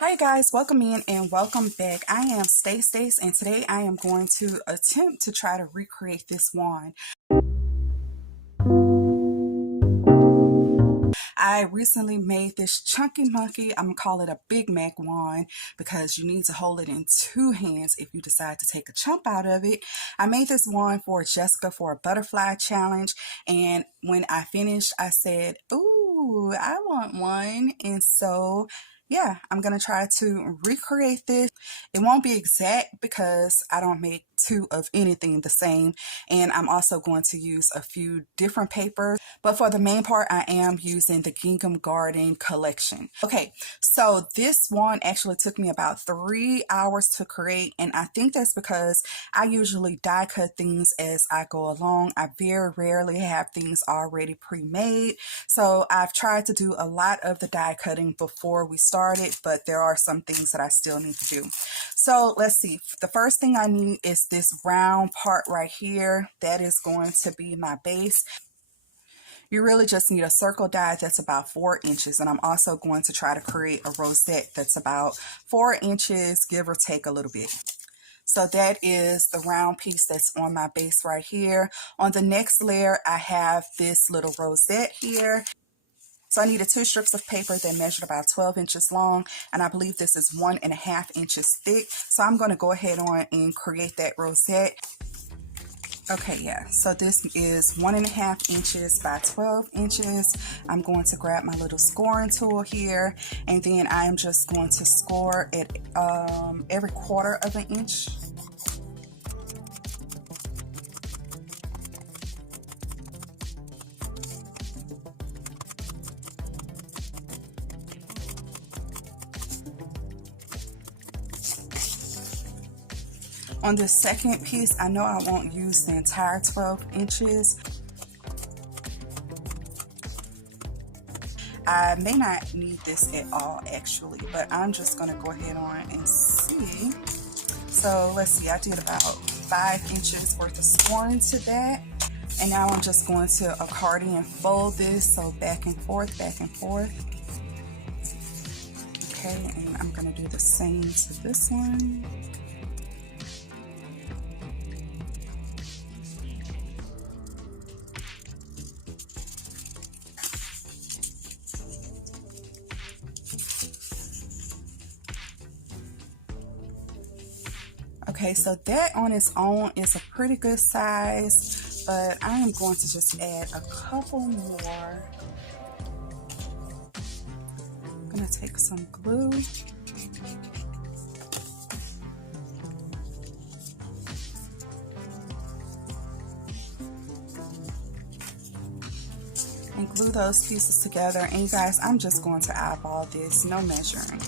Hi guys, welcome in and welcome back. I am Stace and today I am going to attempt to try to recreate this wand. I recently made this chunky monkey. I'm gonna call it a Big Mac wand because you need to hold it in two hands if you decide to take a chunk out of it. I made this wand for Jessica for a butterfly challenge, and when I finished I said, ooh, I want one. And so yeah, I'm gonna try to recreate this. It won't be exact because I don't make two of anything the same, and I'm also going to use a few different papers, but for the main part I am using the Gingham Garden collection. Okay, so this one actually took me about 3 hours to create, and I think that's because I usually die cut things as I go along. I very rarely have things already pre-made, so I've tried to do a lot of the die cutting before we started, but there are some things that I still need to do. So let's see, the first thing I need is this round part right here. That is going to be my base. You really just need a circle die that's about 4 inches, and I'm also going to try to create a rosette that's about 4 inches, give or take a little bit. So that is the round piece that's on my base right here. On the next layer, I have this little rosette here. So I needed 2 strips of paper that measured about 12 inches long, and I believe this is 1.5 inches thick. So I'm going to go ahead on and create that rosette. Okay, yeah, so this is 1.5 inches by 12 inches. I'm going to grab my little scoring tool here, and then I am just going to score at every 1/4 of an inch. On the second piece, I know I won't use the entire 12 inches. I may not need this at all actually, but I'm just going to go ahead on and see. So let's see, I did about 5 inches worth of scoring to that. And now I'm just going to accordion fold this, so back and forth, back and forth. Okay, and I'm going to do the same to this one. Okay, so that on its own is a pretty good size, but I am going to just add a couple more. I'm going to take some glue. And glue those pieces together. And you guys, I'm just going to eyeball this, no measuring.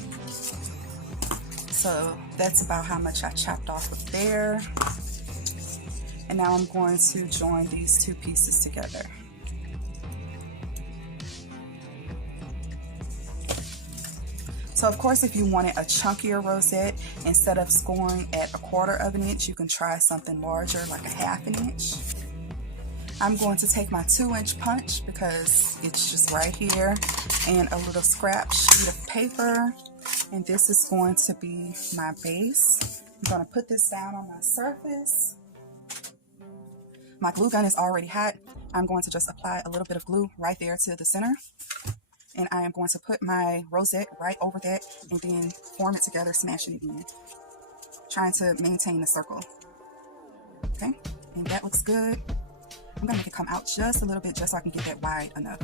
So that's about how much I chopped off of there. And now I'm going to join these 2 pieces together. So of course, if you wanted a chunkier rosette, instead of scoring at 1/4 of an inch, you can try something larger, like 1/2 inch. I'm going to take my 2-inch punch because it's just right here, and a little scrap sheet of paper, and this is going to be my base. I'm going to put this down on my surface. My glue gun is already hot. I'm going to just apply a little bit of glue right there to the center, and I am going to put my rosette right over that and then form it together, smashing it in, trying to maintain the circle. Okay, and that looks good. I'm going to make it come out just a little bit just so I can get that wide enough.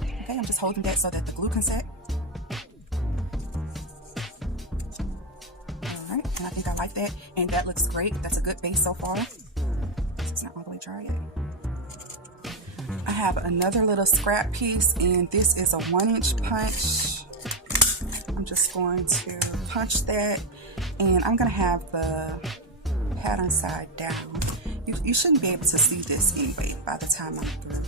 Okay, I'm just holding that so that the glue can set. Alright, and I think I like that, and that looks great. That's a good base so far. It's not all the way dry yet. I have another little scrap piece, and this is a 1-inch punch. I'm just going to punch that, and I'm going to have the pattern side down. You shouldn't be able to see this anyway by the time I'm through.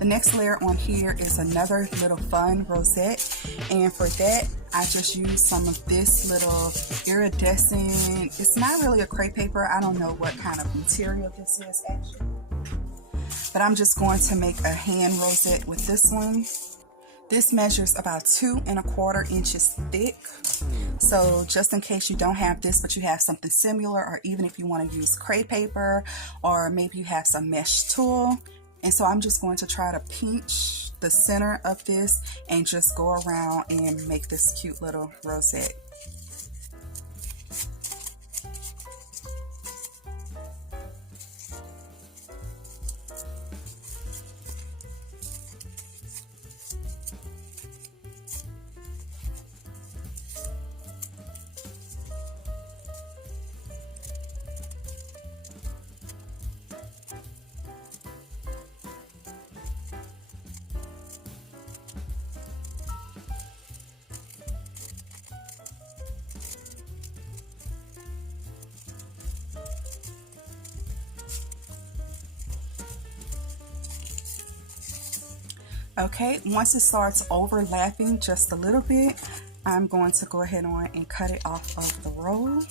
The next layer on here is another little fun rosette, and for that I just used some of this little iridescent, it's not really a crepe paper, I don't know what kind of material this is actually, but I'm just going to make a hand rosette with this one. This measures about 2¼ inches thick. So just in case you don't have this, but you have something similar, or even if you want to use crepe paper, or maybe you have some mesh tulle. And so I'm just going to try to pinch the center of this and just go around and make this cute little rosette. Okay, once it starts overlapping just a little bit, I'm going to go ahead on and cut it off of the roll.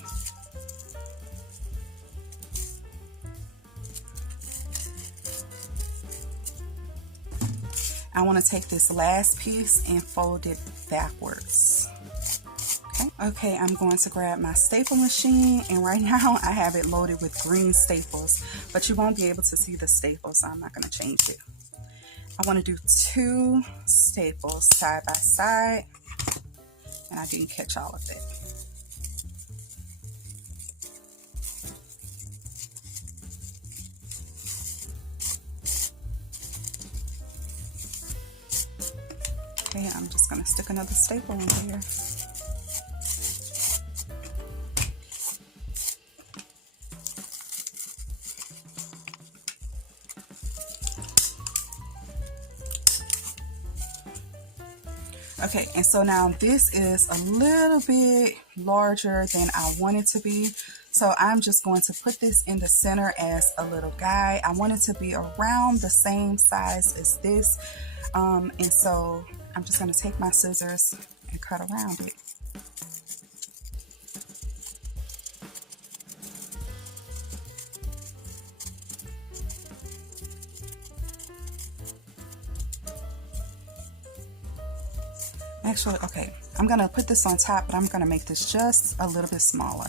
I want to take this last piece and fold it backwards. Okay, I'm going to grab my staple machine, and right now I have it loaded with green staples, but you won't be able to see the staples, so I'm not going to change it. I want to do 2 staples side by side, and I didn't catch all of that. Okay, I'm just going to stick another staple in here. Okay, and so now this is a little bit larger than I want it to be. So I'm just going to put this in the center as a little guide. I want it to be around the same size as this. And so I'm just going to take my scissors and cut around it. Actually, okay, I'm gonna put this on top, but I'm gonna make this just a little bit smaller.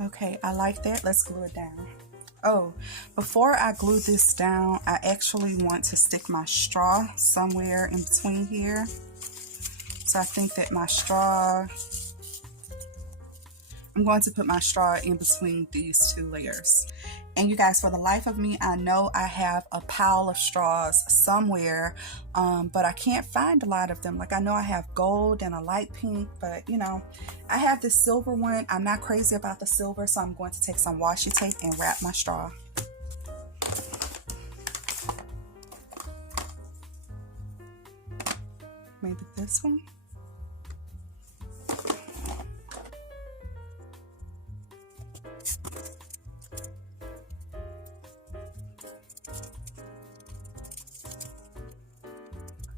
Okay, I like that. Let's glue it down. Oh, before I glue this down, I actually want to stick my straw somewhere in between here. So I think that my straw, I'm going to put my straw in between these 2 layers. And you guys, for the life of me, I know I have a pile of straws somewhere, but I can't find a lot of them. Like, I know I have gold and a light pink, but you know, I have this silver one. I'm not crazy about the silver, so I'm going to take some washi tape and wrap my straw. Maybe this one.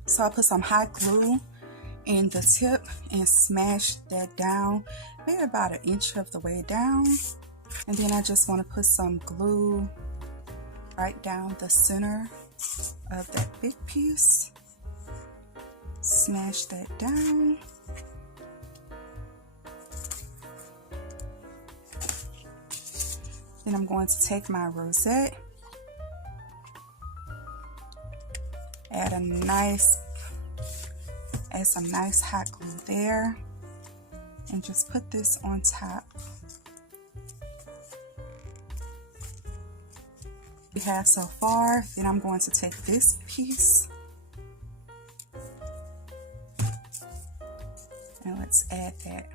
So I put some hot glue in the tip and smash that down, maybe about 1 inch of the way down. And then I just want to put some glue right down the center of that big piece. Smash that down. Then I'm going to take my rosette, add some nice hot glue there, and just put this on top. We have so far. Then I'm going to take this piece and let's add that.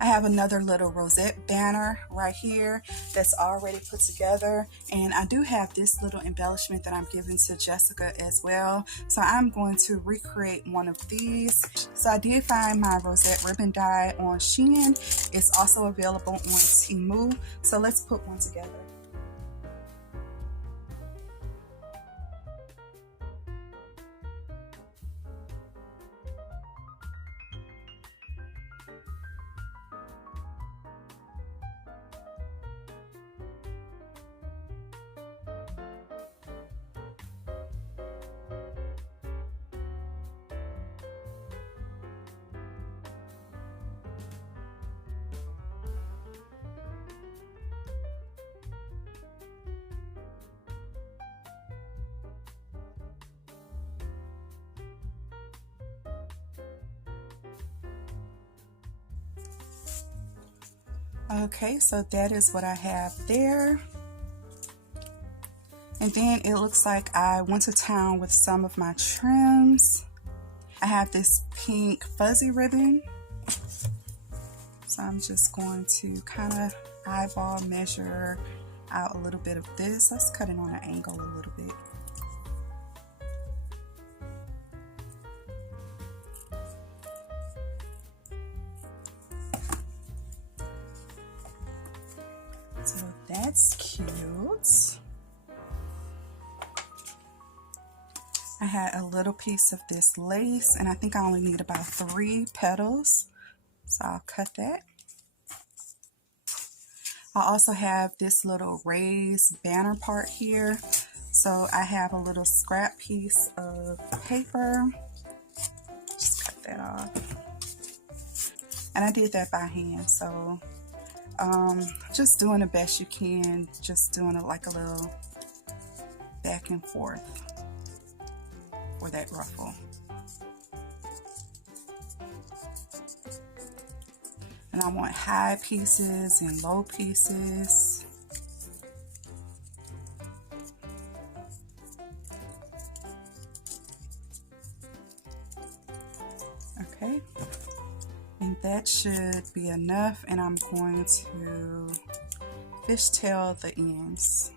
I have another little rosette banner right here that's already put together, and I do have this little embellishment that I'm giving to Jessica as well. So I'm going to recreate one of these. So I did find my rosette ribbon die on Shein. It's also available on Temu. So let's put one together. Okay, so that is what I have there. And then it looks like I went to town with some of my trims. I have this pink fuzzy ribbon. So I'm just going to kind of eyeball measure out a little bit of this. Let's cut it on an angle a little bit. So that's cute. I had a little piece of this lace, and I think I only need about 3 petals. So I'll cut that. I also have this little raised banner part here. So I have a little scrap piece of paper. Just cut that off. And I did that by hand, so just doing the best you can, just doing it like a little back and forth for that ruffle. And I want high pieces and low pieces. Okay, and that should be enough, and I'm going to fishtail the ends.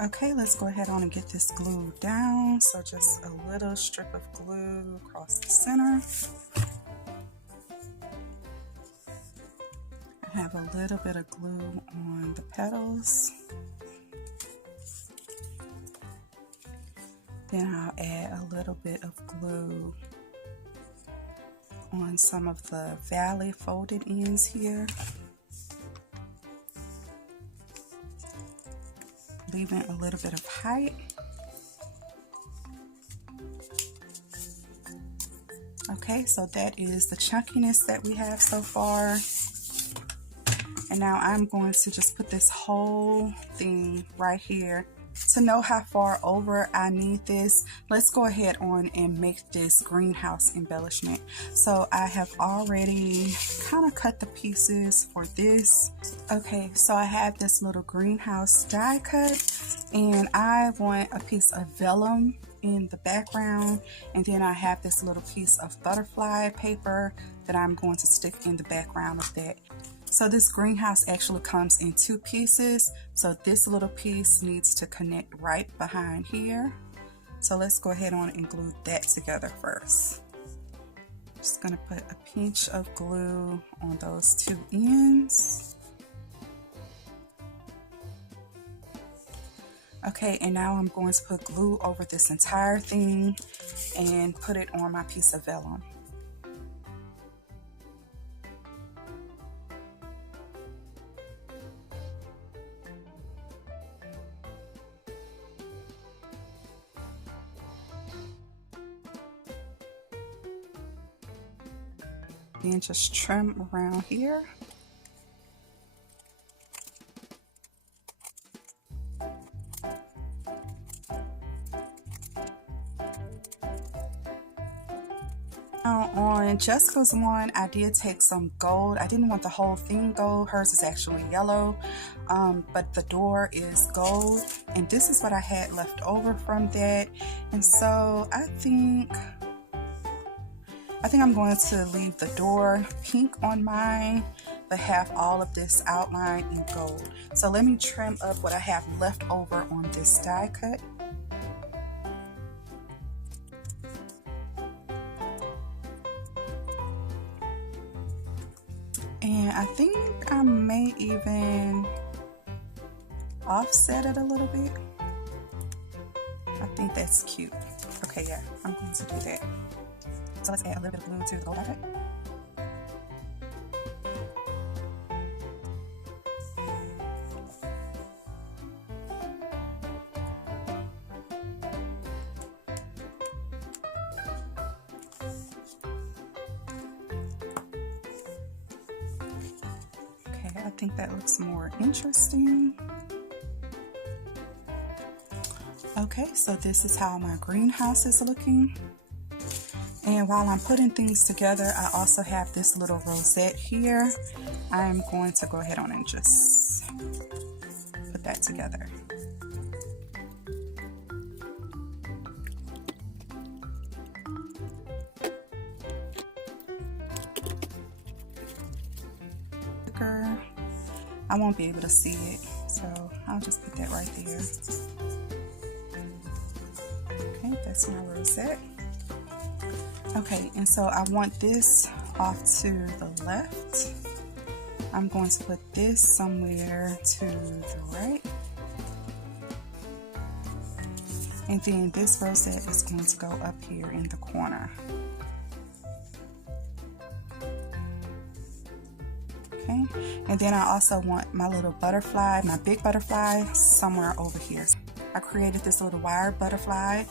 Okay, let's go ahead on and get this glue down. So just a little strip of glue across the center. I have a little bit of glue on the petals. Then I'll add a little bit of glue on some of the valley folded ends here, leaving a little bit of height. Okay, so that is the chunkiness that we have so far. And now I'm going to just put this whole thing right here. To know how far over I need this, let's go ahead on and make this greenhouse embellishment. So I have already kind of cut the pieces for this. Okay, so I have this little greenhouse die cut, and I want a piece of vellum in the background, and then I have this little piece of butterfly paper that I'm going to stick in the background of that. So this greenhouse actually comes in 2 pieces. So this little piece needs to connect right behind here. So let's go ahead on and glue that together first. Just gonna put a pinch of glue on those 2 ends. Okay, and now I'm going to put glue over this entire thing and put it on my piece of vellum. Then just trim around here. Now on Jessica's one, I did take some gold. I didn't want the whole thing gold. Hers is actually yellow, but the door is gold. And this is what I had left over from that. And so I think I'm going to leave the door pink on mine, but have all of this outlined in gold. So let me trim up what I have left over on this die cut. And I think I may even offset it a little bit. I think that's cute. Okay, yeah, I'm going to do that. So let's add a little bit of glue to the gold die cut. Okay, I think that looks more interesting. Okay, so this is how my greenhouse is looking. And while I'm putting things together, I also have this little rosette here. I'm going to go ahead on and just put that together. I won't be able to see it, so I'll just put that right there. Okay, that's my rosette. Okay, and so I want this off to the left. I'm going to put this somewhere to the right. And then this rosette is going to go up here in the corner. Okay, and then I also want my little butterfly, my big butterfly, somewhere over here. I created this little wire butterfly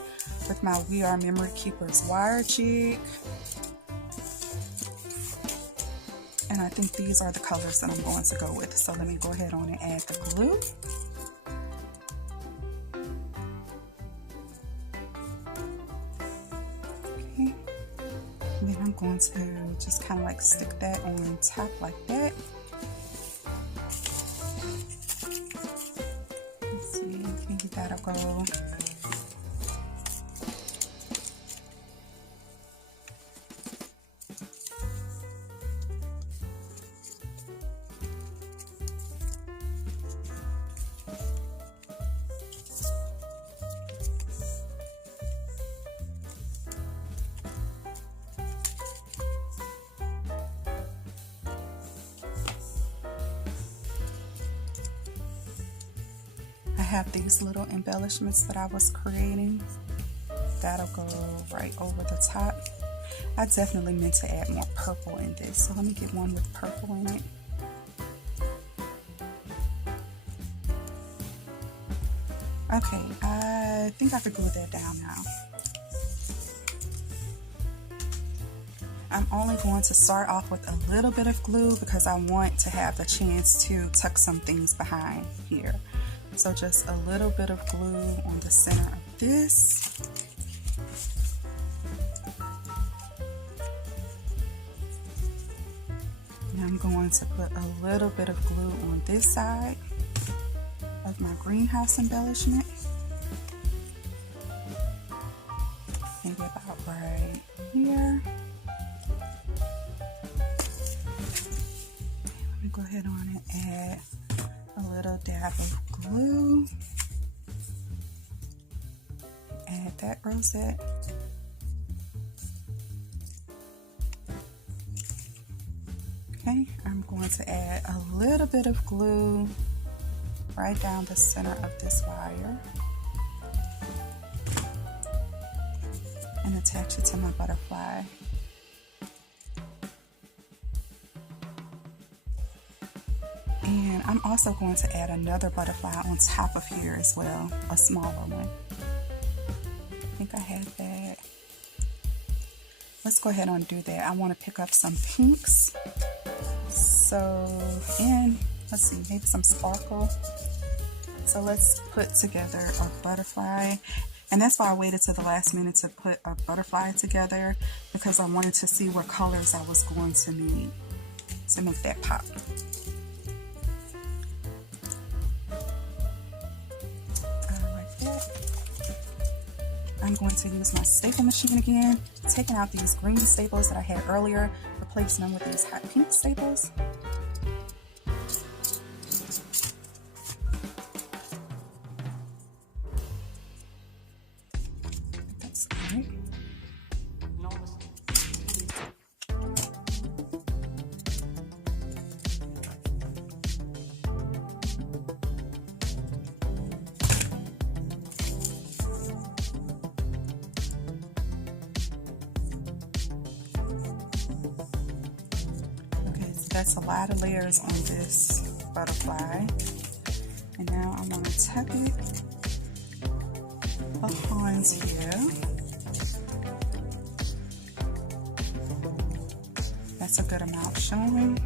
with my We Are Memory Keepers wire jig. And I think these are the colors that I'm going to go with. So let me go ahead on and add the glue. Okay. And then I'm going to just kind of like stick that on top like that. Let's see, maybe that'll go. I have these little embellishments that I was creating. That'll go right over the top. I definitely meant to add more purple in this, so let me get one with purple in it. Okay, I think I could glue that down now. I'm only going to start off with a little bit of glue because I want to have the chance to tuck some things behind here. So just a little bit of glue on the center of this. And I'm going to put a little bit of glue on this side of my greenhouse embellishment. Maybe about right here. Let me go ahead on and add a little dab of glue. Add that rosette. Okay, I'm going to add a little bit of glue right down the center of this wire and attach it to my butterfly. And I'm also going to add another butterfly on top of here as well, a smaller one. I think I have that. Let's go ahead and do that. I want to pick up some pinks. So, and let's see, maybe some sparkle. So let's put together a butterfly. And that's why I waited till the last minute to put a butterfly together, because I wanted to see what colors I was going to need to make that pop. I'm going to use my staple machine again, taking out these green staples that I had earlier, replacing them with these hot pink staples. That's good. That's a lot of layers on this butterfly. And now I'm going to tuck it behind here. That's a good amount showing.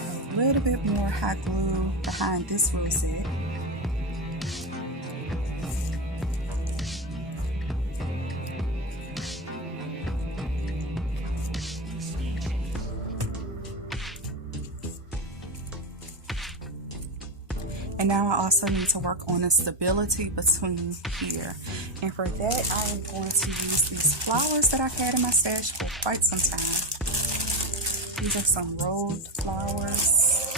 add a little bit more hot glue behind this rosette. And now I also need to work on the stability between here. And for that, I am going to use these flowers that I've had in my stash for quite some time. These are some rolled flowers,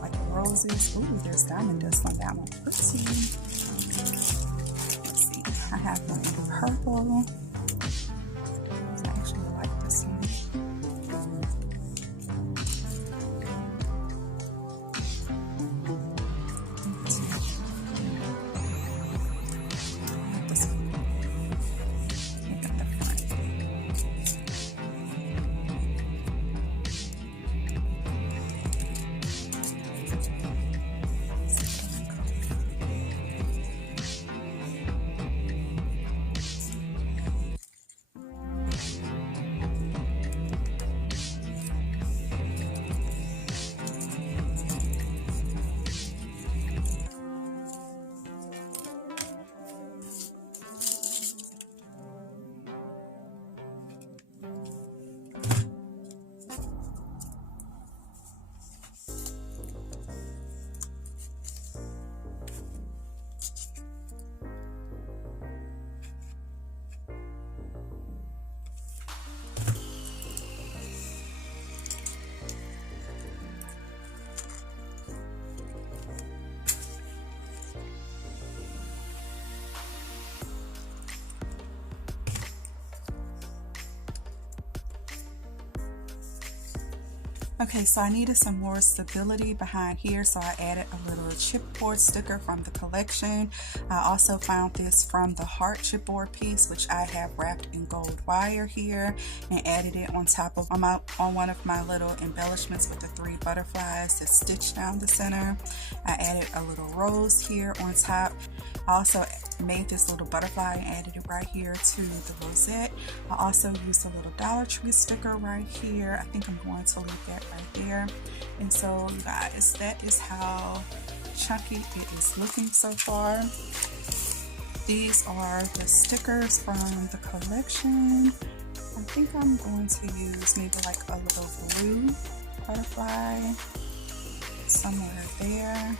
like roses. Ooh, there's diamond dust on that one. Pretty. Let's see. I have one in purple. I actually like this one. Okay, so I needed some more stability behind here, so I added a little chipboard sticker from the collection. I also found this from the heart chipboard piece, which I have wrapped in gold wire here, and added it on top of on one of my little embellishments with the 3 butterflies that's stitched down the center. I added a little rose here on top. I also made this little butterfly and added it right here to the rosette. I also used a little Dollar Tree sticker right here. I think I'm going to leave that right there. And so you guys, that is how chunky it is looking so far. These are the stickers from the collection. I think I'm going to use maybe like a little blue butterfly somewhere there.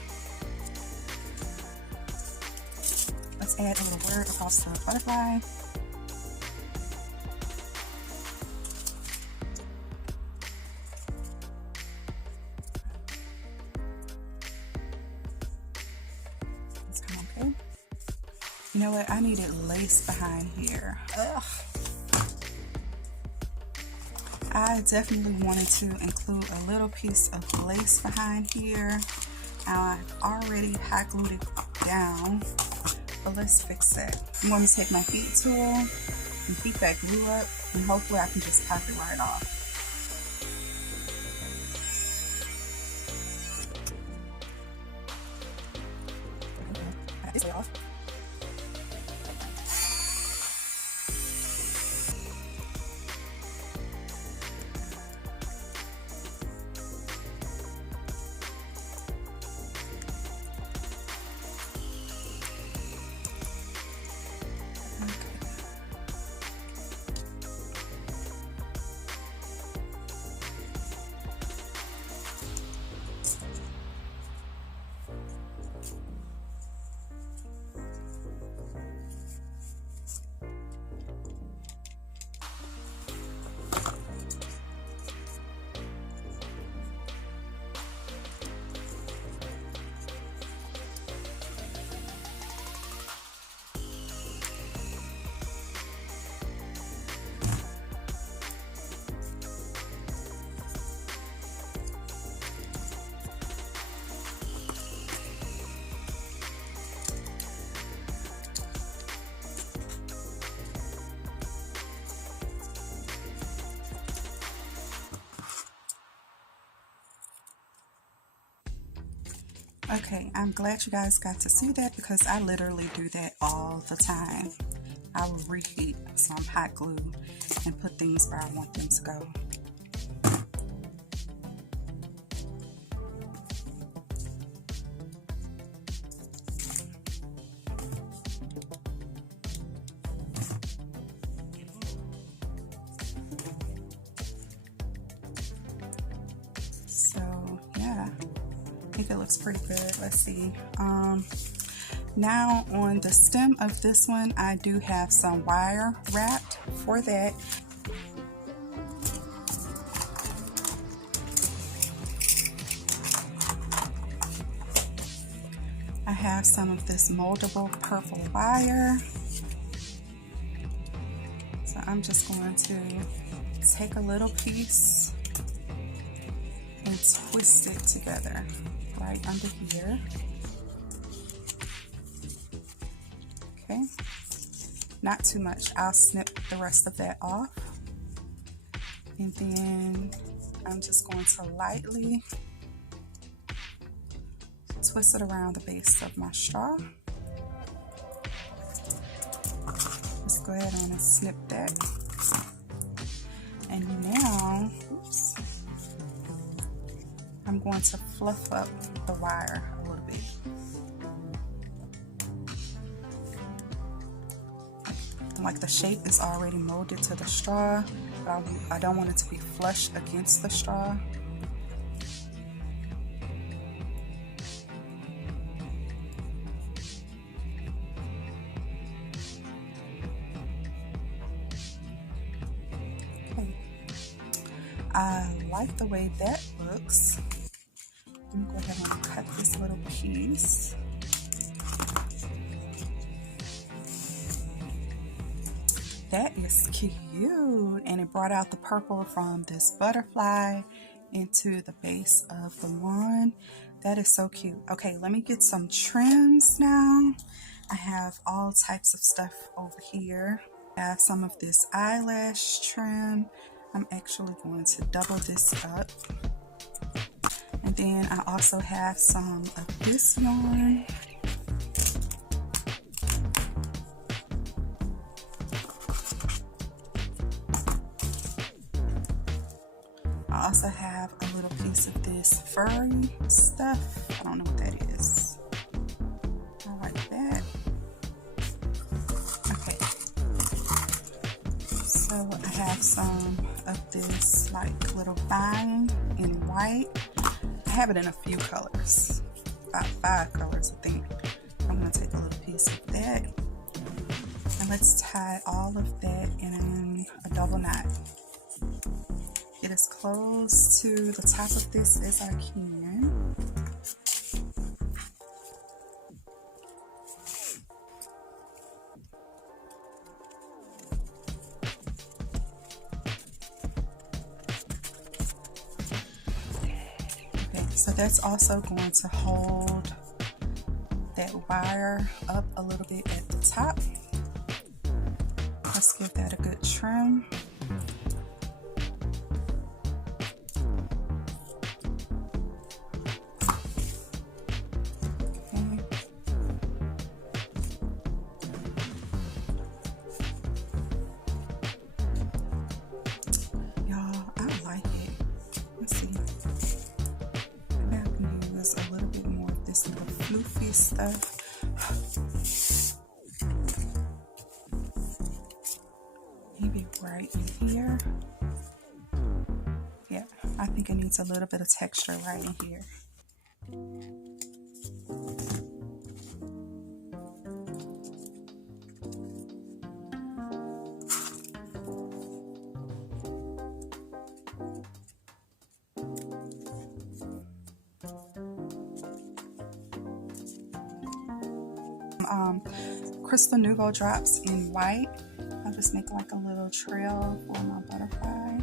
Let's add a little word across the butterfly. That's kind of okay. You know what? I needed lace behind here. Ugh. I definitely wanted to include a little piece of lace behind here. I've already hot glued it down. But let's fix that. I'm going to take my heat tool and heat that glue up, and hopefully I can just pop it right off. Pop this way off. Okay, I'm glad you guys got to see that because I literally do that all the time. I will reheat some hot glue and put things where I want them to go. think it looks pretty good. Let's see. Now on the stem of this one, I do have some wire wrapped for that. I have some of this moldable purple wire. So I'm just going to take a little piece and twist it together right under here. Okay, not too much. I'll snip the rest of that off. And then I'm just going to lightly twist it around the base of my straw. Let's go ahead on and snip that. And now, oops, I'm going to fluff up the wire a little bit. Like the shape is already molded to the straw, but I don't want it to be flush against the straw. Okay. I like the way that looks. Let me go ahead and cut this little piece. That is cute, and it brought out the purple from this butterfly into the base of the wand. That is so cute. Okay, let me get some trims now. I have all types of stuff over here. I have some of this eyelash trim. I'm actually going to double this up. And then I also have some of this yarn. I also have a little piece of this furry stuff. I don't know what that is. I like that. Okay. So I have some of this like little vine in white. I have it in a few colors, about 5 colors I think. I'm going to take a little piece of that. And let's tie all of that in a double knot. Get as close to the top of this as I can. Okay, so that's also going to hold that wire up a little bit at the top. Let's give that a good trim. Stuff. Maybe right in here. Yeah, I think it needs a little bit of texture right in here. Crystal Nouveau drops in white. I'll just make like a little trail for my butterfly.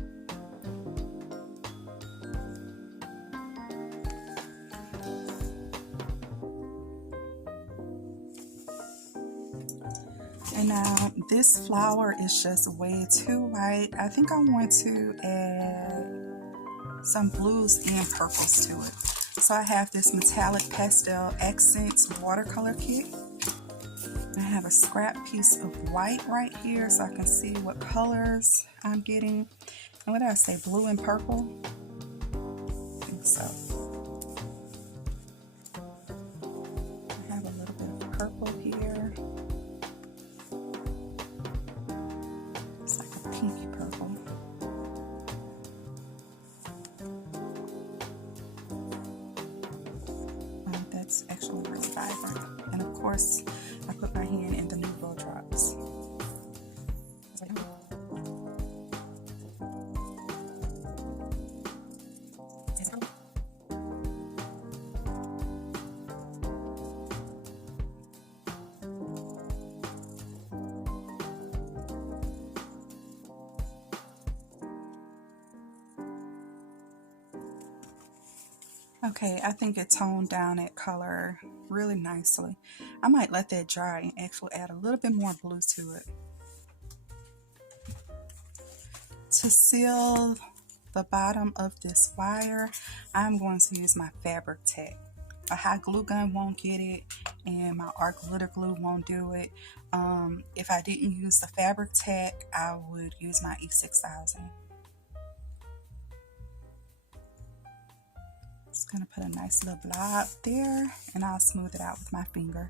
And now this flower is just way too white. I think I want to add some blues and purples to it. So I have this metallic pastel accents watercolor kit. I have a scrap piece of white right here so I can see what colors I'm getting. And what did I say, blue and purple? I think so. I have a little bit of purple here. It's like a pinky purple. That's actually really vibrant. And of course, I put my hand in the Nouveau drops. Okay, I think it toned down that color really nicely. I might let that dry and actually add a little bit more blue to it. To seal the bottom of this wire, I'm going to use my fabric tack. A hot glue gun won't get it, and my art glitter glue won't do it. If I didn't use the fabric tack, I would use my E6000. Just gonna put a nice little blob there, and I'll smooth it out with my finger.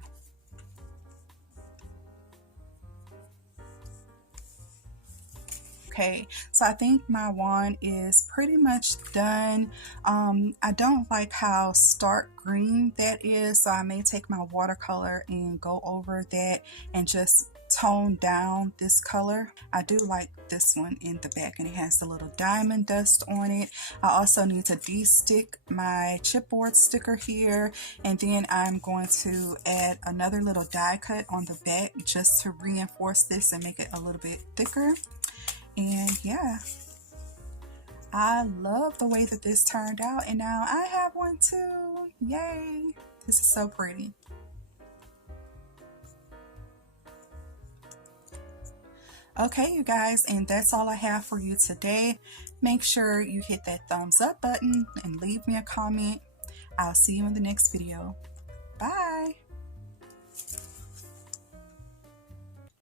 Okay, so I think my wand is pretty much done. I don't like how stark green that is, so I may take my watercolor and go over that and just tone down this color. I do like this one in the back, and it has the little diamond dust on it. I also need to de-stick my chipboard sticker here, and then I'm going to add another little die cut on the back just to reinforce this and make it a little bit thicker. And yeah, I love the way that this turned out, and now I have one too. Yay! This is so pretty. Okay, you guys, and that's all I have for you today. Make sure you hit that thumbs up button and leave me a comment. I'll see you in the next video. Bye!